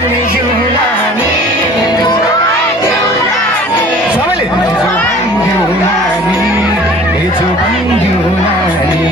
सँगसँगै जिउलानी सबैले हिजो भन्दिउलानी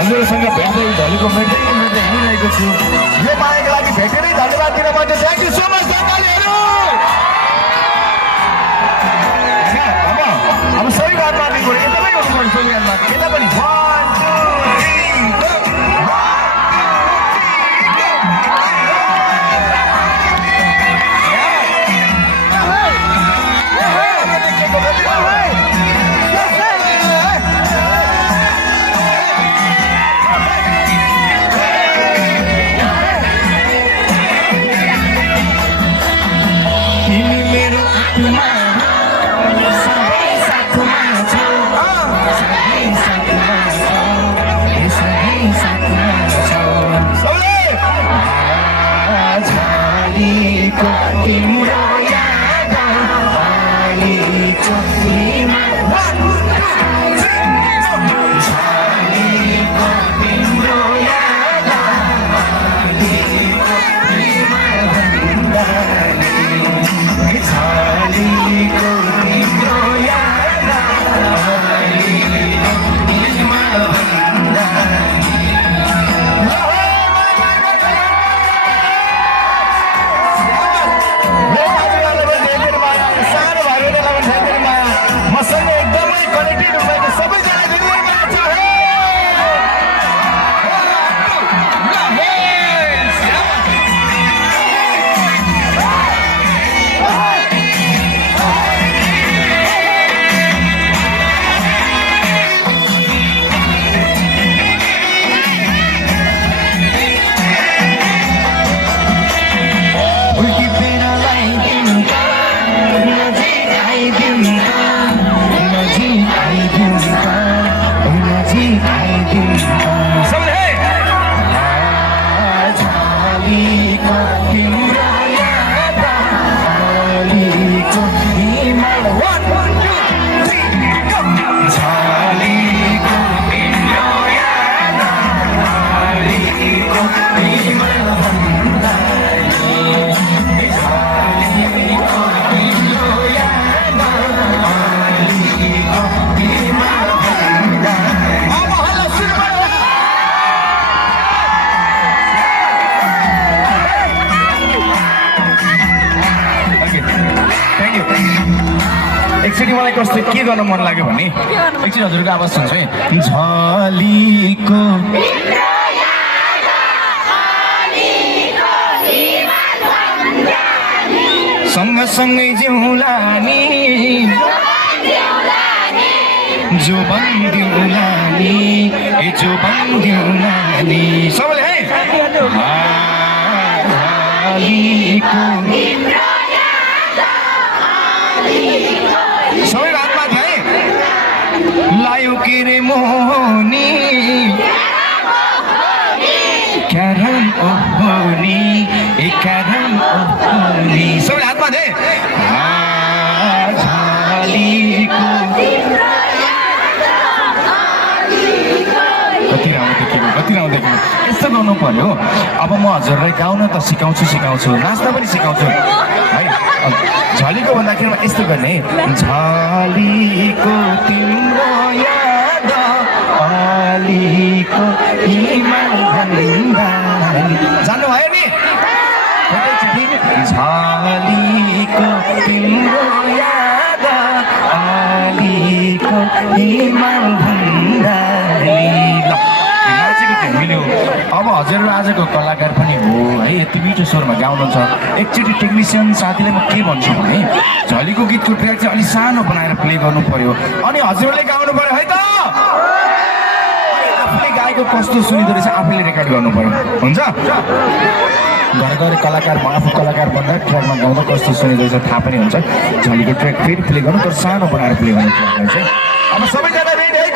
हजुरसँग भेट्दै ढलेको भेट्दै हिँडिरहेको छु यो मायाको लागि भेटेरै धन्यवाद दिन मन छ थ्याङ्क यू सो मच नेपालीहरू अब सबै बात मार्ने कुरो एकदमै गर्नुपर्छ सबैजना यता पनि 1 2 3 एकचोटि मलाई कस्तो के गर्न मन लाग्यो भने एकचोटि हजुरको आवाज सुन्छु है झलीको सँगसँगै जिउलानी जो बन्दिउलानी ए जो बन्दिउलानी सबैले है झलीको सबै हातमा है लायो के रे मोहनी क्यारम ओहोनी ए क्यारम ओहोनी सबैले हातमा दे झालीको कति राम्रो देखिनु यस्तो गाउनु पर्यो अब म हजुरलाई गाउन त सिकाउँछु नाच्न पनि सिकाउँछु है झलीको भन्दाखेरि म यस्तो गर्ने झलीको तिम्रो याद अलीको हिमाल भन्दाली जान्नुभयो नि झलीको तिम्रो याद अलीको हिमाल भन्दाली मिल्यो अब हजुर आजको कलाकार पनि हो है यति मिठो स्वरमा गाउनुहुन्छ एकचोटि टेक्निसियन साथीले म के भन्छु भने झलीको गीतको ट्र्याक चाहिँ अलिक सानो बनाएर प्ले गर्नु पर्यो अनि हजुरले गाउनु पर्यो है त आफूले गाएको कस्तो सुनिँदो रहेछ आफूले रेकर्ड गर्नु पर्यो हुन्छ घर गएर कलाकार म आफू कलाकार भन्दा ट्र्याकमा गाउँदा कस्तो सुनिँदो रहेछ थाहा पनि हुन्छ झलीको ट्र्याक फेरि प्ले गर्नु तर सानो बनाएर प्ले गर्नु ट्र्याकलाई चाहिँ अब सबैजना रेडी है